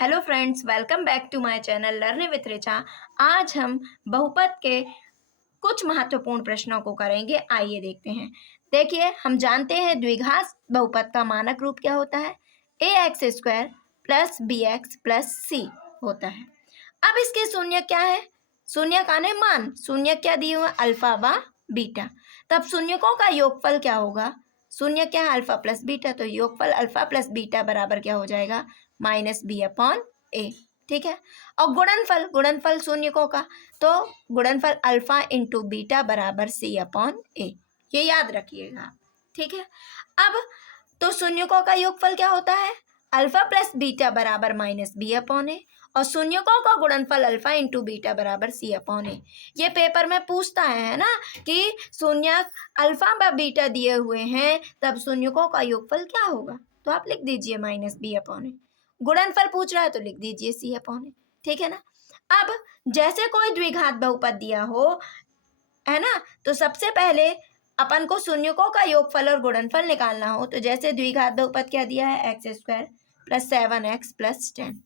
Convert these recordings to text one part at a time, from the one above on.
Hello friends, welcome back to my channel learning with Richa. आज हम बहुपद के कुछ महत्वपूर्ण प्रश्नों को करेंगे। आइए देखते हैं। देखिए, हम जानते हैं द्विघात बहुपद का मानक रूप क्या होता है। ax square plus bx plus c होता है। अब इसके शून्य क्या है? शून्य का ने मान शून्य क्या दिए हुए? अल्फा व बीटा। तब शून्यकों का योगफल क्या होगा? शून्य क्या है? Alpha plus beta. तो योगफल अल्फा प्लस बीटा बराबर क्या हो जाएगा? माइनस बी अपॉन ए। ठीक है। और गुणनफल शून्यकों का, तो गुणनफल अल्फा इंटू बीटा बराबर सी अपॉन ए। ये याद रखिएगा। ठीक है। अब तो शून्यकों का योगफल क्या होता है? अल्फा प्लस बीटा बराबर माइनस बी अपॉन ए, और शून्यकों का गुणनफल अल्फा इंटू बीटा बराबर सी अपॉन ए। ये पेपर में पूछता है ना कि शून्य अल्फा व बीटा दिए हुए हैं, तब शून्यकों का योगफल क्या होगा? तो आप लिख दीजिए माइनस बी अपॉन ए। गुणनफल पूछ रहा है तो लिख दीजिए सी अपॉन ए। ठीक है ना। अब जैसे कोई द्विघात बहुपद दिया हो, है ना, तो सबसे पहले अपन को शून्यकों का योगफल और गुणनफल निकालना हो। तो जैसे द्विघात बहुपद क्या दिया है? X square plus 7x plus 10,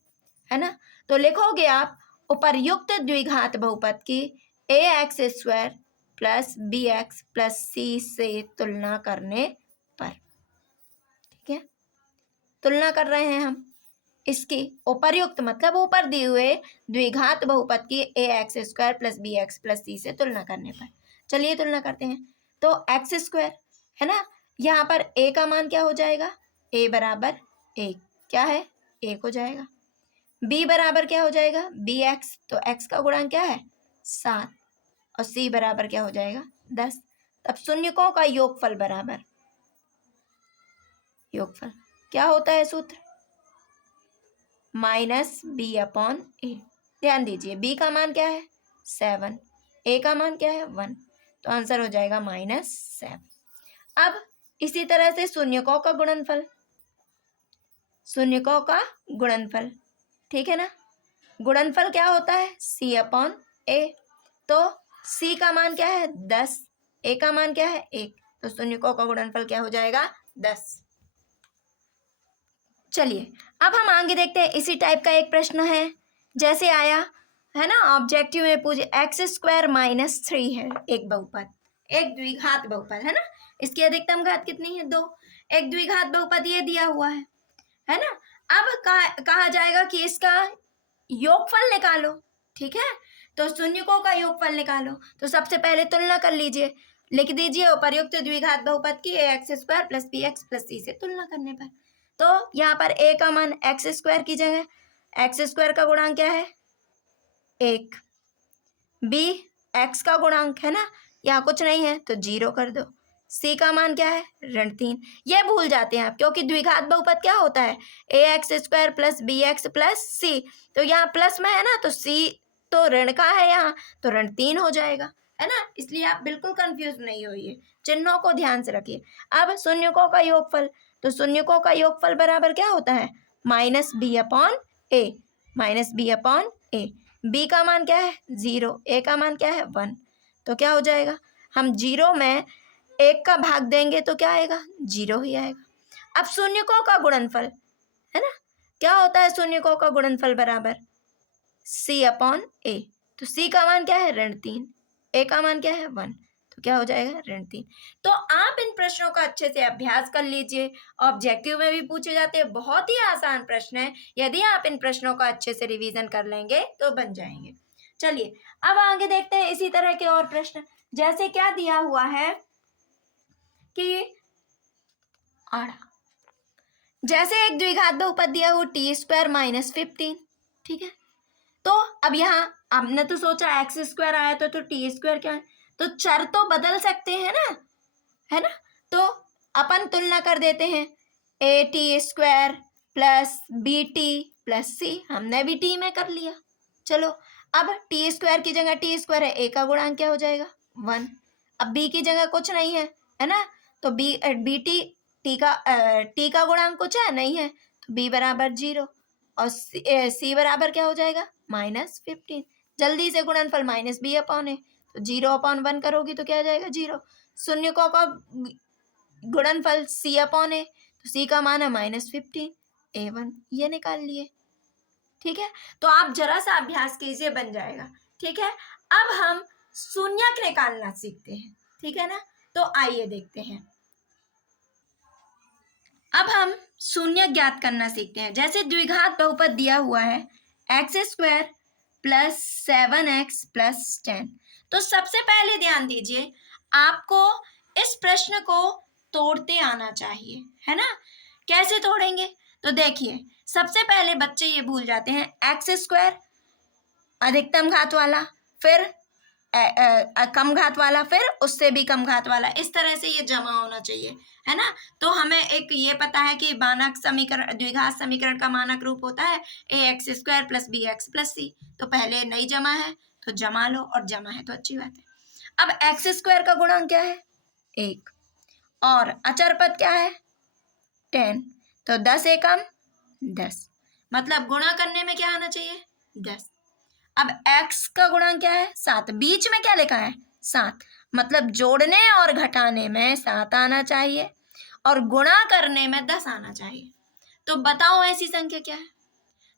है ना। तो लिखोगे आप उपर्युक्त द्विघात बहुपद की A X square plus B X plus C से तुलना करने पर। ठीक है, तुलना कर रहे हैं हम इसकी उपर्युक्त मतलब ऊपर दिए हुए द्विघात बहुपद की A X square plus B X plus C से तुलना करने पर। चलिए तुलना करते हैं। तो एक्स स्क्वायर है ना, यहाँ पर ए का मान क्या हो जाएगा? ए बराबर एक, क्या है? एक हो जाएगा। बी बराबर क्या हो जाएगा? बी एक्स, तो एक्स का गुणांक क्या है? 7, और सी बराबर क्या हो जाएगा? 10। तब शून्यकों का योगफल बराबर, योगफल क्या होता है सूत्र? माइनस बी अपॉन ए। ध्यान दीजिए, बी का मान क्या है? 7, ए का मान क्या है? 1, तो आंसर हो जाएगा -7। अब इसी तरह से शून्यकों का गुणनफल, शून्यकों का गुणनफल, ठीक है ना। गुणनफल क्या होता है? सी अपॉन ए। तो सी का मान क्या है? 10, ए का मान क्या है? 1, तो शून्यकों का गुणनफल क्या हो जाएगा? 10। चलिए अब हम आगे देखते हैं। इसी टाइप का एक प्रश्न है, जैसे आया है ना ऑब्जेक्टिव में पूछे एक्स स्क्वायर माइनस 3 है एक बहुपद, एक द्विघात बहुपद है ना। इसकी अधिकतम घात कितनी है? 2। एक द्विघात बहुपद ये दिया हुआ है ना। अब कहा जाएगा कि इसका योगफल निकालो। ठीक है, तो शून्यकों का योगफल निकालो। तो सबसे पहले तुलना कर लीजिए, लिख दीजिए उपर्युक्त द्विघात बहुपद की A X square plus B X plus C से तुलना करने पर। तो यहाँ पर ए का मान एक्स स्क्वायर की जगह, एक्स स्क्वायर का गुणांक क्या है? 1। बी एक्स का गुणांक है ना, यहाँ कुछ नहीं है तो 0 कर दो। सी का मान क्या है? ऋण 3। ये भूल जाते हैं आप, क्योंकि द्विघात बहुपद क्या होता है? A X square plus B X plus C. तो यहाँ प्लस में है ना, तो सी तो ऋण का है यहाँ, तो ऋण 3 हो जाएगा, है ना। इसलिए आप बिल्कुल कंफ्यूज नहीं होइए, चिन्हों को ध्यान से रखिए। अब शून्यकों का योगफल, तो शून्यकों का योगफल बराबर क्या होता है? माइनस बी अपॉन ए, माइनस बी अपॉन ए। बी का मान क्या है? 0, ए का मान क्या है? 1, तो क्या हो जाएगा? हम 0 में 1 का भाग देंगे तो क्या आएगा? 0 ही आएगा। अब शून्यकों का गुणनफल है ना, क्या होता है? शून्यकों का गुणनफल बराबर सी अपॉन ए। तो सी का मान क्या है? ऋण 3, ए का मान क्या है? 1, तो क्या हो जाएगा? ऋण 3। तो आप इन प्रश्नों का अच्छे से अभ्यास कर लीजिए, ऑब्जेक्टिव में भी पूछे जाते हैं, बहुत ही आसान प्रश्न है। यदि आप इन प्रश्नों का अच्छे से रिवीजन कर लेंगे तो बन जाएंगे। चलिए अब आगे देखते हैं इसी तरह के और प्रश्न। जैसे क्या दिया हुआ है कि जैसे एक द्विघात बहुपद दिया हुआ टी स्क्वायर माइनस 15। ठीक है, तो अब यहाँ आपने तो सोचा एक्स स्क्वायर आया तो टी स्क्वायर क्या है, तो चर तो बदल सकते हैं ना, है ना। तो अपन तुलना कर देते हैं, A T square plus B T plus C, हमने भी टी में कर लिया। चलो अब टी स्क्वायर की जगह टी स्क्वायर है, ए का गुणांक क्या हो जाएगा? 1। अब बी की जगह कुछ नहीं है ना, तो बी टी का गुणांक कुछ है नहीं है, तो बी बराबर 0, और सी बराबर क्या हो जाएगा? -15। जल्दी से गुणनफल माइनस बी अपॉन है, तो 0/1 करोगी तो क्या आ जाएगा? 0। शून्यकों का गुणनफल सी अपॉन है, तो सी का मान है -15, A1 ये निकाल लिए। ठीक है, तो आप जरा सा अभ्यास कीजिए, बन जाएगा। ठीक है, अब हम शून्यक निकालना सीखते हैं। ठीक है ना, तो आइए देखते हैं। अब हम शून्य ज्ञात करना सीखते हैं। जैसे द्विघात बहुपद दिया हुआ है x² प्लस 7x प्लस 10, तो सबसे पहले ध्यान दीजिए, आपको इस प्रश्न को तोड़ते आना चाहिए, है ना। कैसे तोड़ेंगे, तो देखिए, सबसे पहले बच्चे ये भूल जाते हैं x² अधिकतम घात वाला, फिर कम घात वाला, फिर उससे भी कम घात वाला, इस तरह से ये जमा होना चाहिए, है ना। तो हमें एक ये पता है कि मानक समीकरण, द्विघात समीकरण का मानक रूप होता है ax² plus bx plus c। तो पहले नहीं जमा है तो जमा लो, और जमा है तो अच्छी बात है। अब x² का गुणांक क्या है 1, और अचर पद क्या है 10, तो 10 एकम 10, मतलब गुणा करने में क्या आना चाहिए 10। अब x का गुणांक क्या है 7, बीच में क्या लिखा है 7, मतलब जोड़ने और घटाने में 7 आना चाहिए और गुणा करने में 10 आना चाहिए। तो बताओ ऐसी संख्या क्या है।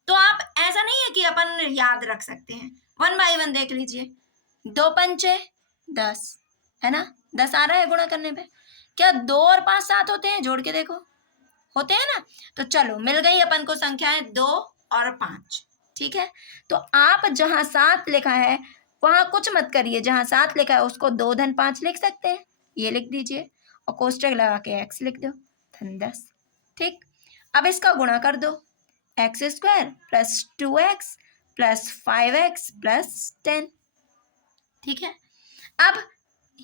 तो आप ऐसा नहीं है कि अपन याद रख सकते हैं, 1 बाय 1 देख लीजिए, 2 पंचे 10, है ना, 10 आ रहा है गुणा करने पे। क्या 2 और 5 7 होते हैं, जोड़ के देखो, होते हैं ना। तो चलो मिल गई अपन को संख्याएं 2 और 5। ठीक है, तो आप जहां 7 लिखा है वहां कुछ मत करिए, जहां 7 लिखा है उसको 2 धन 5 लिख सकते हैं, ये लिख दीजिए, और कोष्टक लगा के x लिख दो धन 10। ठीक, अब इसका गुणा कर दो, x² plus 2x plus 5x plus 10। ठीक है, अब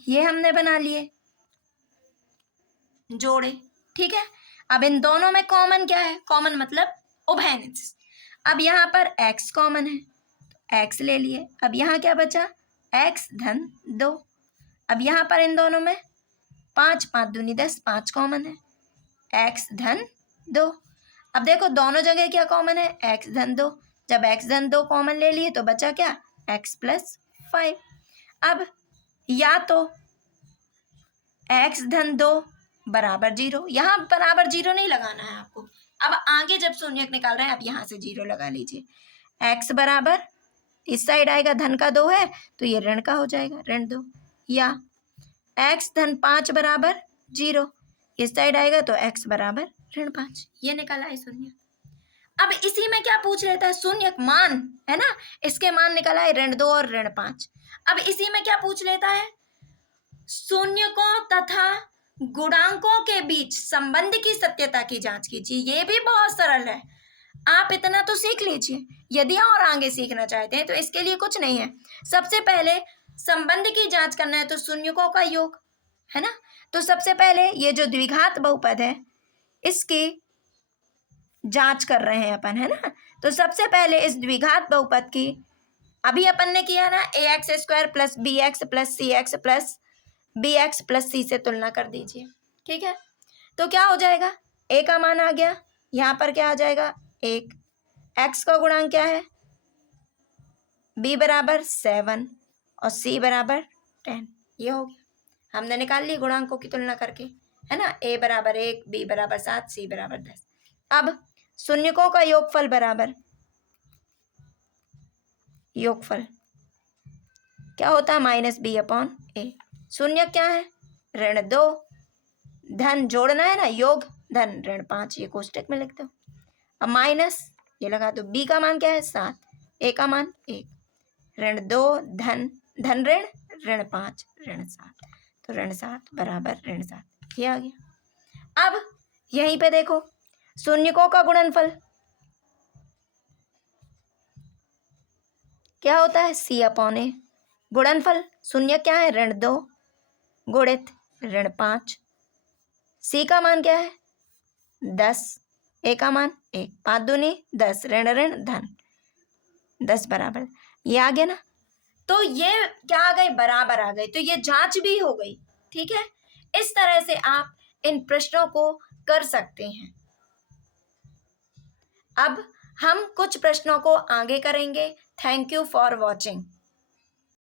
ये हमने बना लिए जोड़े। ठीक है, अब इन दोनों में कॉमन क्या है, कॉमन मतलब उभयनिष्ठ। अब यहाँ पर x कॉमन है तो x ले लिए। अब यहाँ क्या बचा x धन 2। अब यहाँ पर इन दोनों में 5 5 दूनी 10, 5 कॉमन है, x धन 2। अब देखो दोनों जगह क्या कॉमन है x धन 2। जब x धन 2 कॉमन ले लिए तो बचा क्या x प्लस 5। अब या तो x धन 2 बराबर 0, यहाँ बराबर 0 नहीं लगाना है आपको। अब आगे जब शून्यक निकाल रहे हैं आप यहाँ से 0 लगा लीजिए। x बराबर, इस साइड आएगा धन का 2 है तो ये ऋण का हो जाएगा ऋण 2, या x धन 5 बराबर 0, इस साइड आएगा तो x बराबर ऋण 5। ये निकाला है शून्य। अब इसी में क्या पूछ लेता है शून्यक मान, है ना, इसके मान निकाला है ऋण 2 और ऋण 5। अब इसी में क्या पूछ लेता है शून्यकों तथा गुणांकों के बीच संबंध की सत्यता की जांच कीजिए। ये भी बहुत सरल है, आप इतना तो सीख लीजिए। यदि और आगे सीखना चाहते हैं तो इसके लिए कुछ नहीं है, सबसे पहले संबंध की जांच करना है तो शून्यकों का योग, है ना। तो सबसे पहले ये जो द्विघात बहुपद है इसकी जांच कर रहे हैं अपन, है ना। तो सबसे पहले इस द्विघात बहुपद की अभी अपन ने किया ना ax² plus bx plus cx plus bx plus c से तुलना कर दीजिए। ठीक है, तो क्या हो जाएगा a का मान आ गया, यहाँ पर क्या आ जाएगा 1, x का गुणांक क्या है b बराबर 7 और c बराबर 10। ये हो गया, हमने निकाल ली गुणांकों की तुलना करके, है ना। a बराबर 1, b बराबर 7, c बराबर 10। अब शून्यकों का योगफल बराबर, योगफल क्या होता है -b/a। शून्य क्या है ऋण 2, धन जोड़ना है ना, योग धन ऋण 5, ये कोष्टक में लिख दो। अब माइनस ये लगा दो, b का मान क्या है 7, a का मान 1, ऋण 2 धन धन ऋण ऋण 5 ऋण 7, तो ऋण 7 बराबर ऋण 7, ये आ गया। अब यहीं पे देखो शून्यकों का गुणनफल क्या होता है c/a। गुणनफल शून्य क्या है ऋण 2 गुणित ऋण 5, c का मान क्या है 10, a का मान 1, 5 दूनी 10, ऋण ऋण धन 10 बराबर, ये आ गया ना। तो ये क्या आ गए बराबर आ गए, तो ये जांच भी हो गई। ठीक है, इस तरह से आप इन प्रश्नों को कर सकते हैं। अब हम कुछ प्रश्नों को आगे करेंगे। Thank you for watching.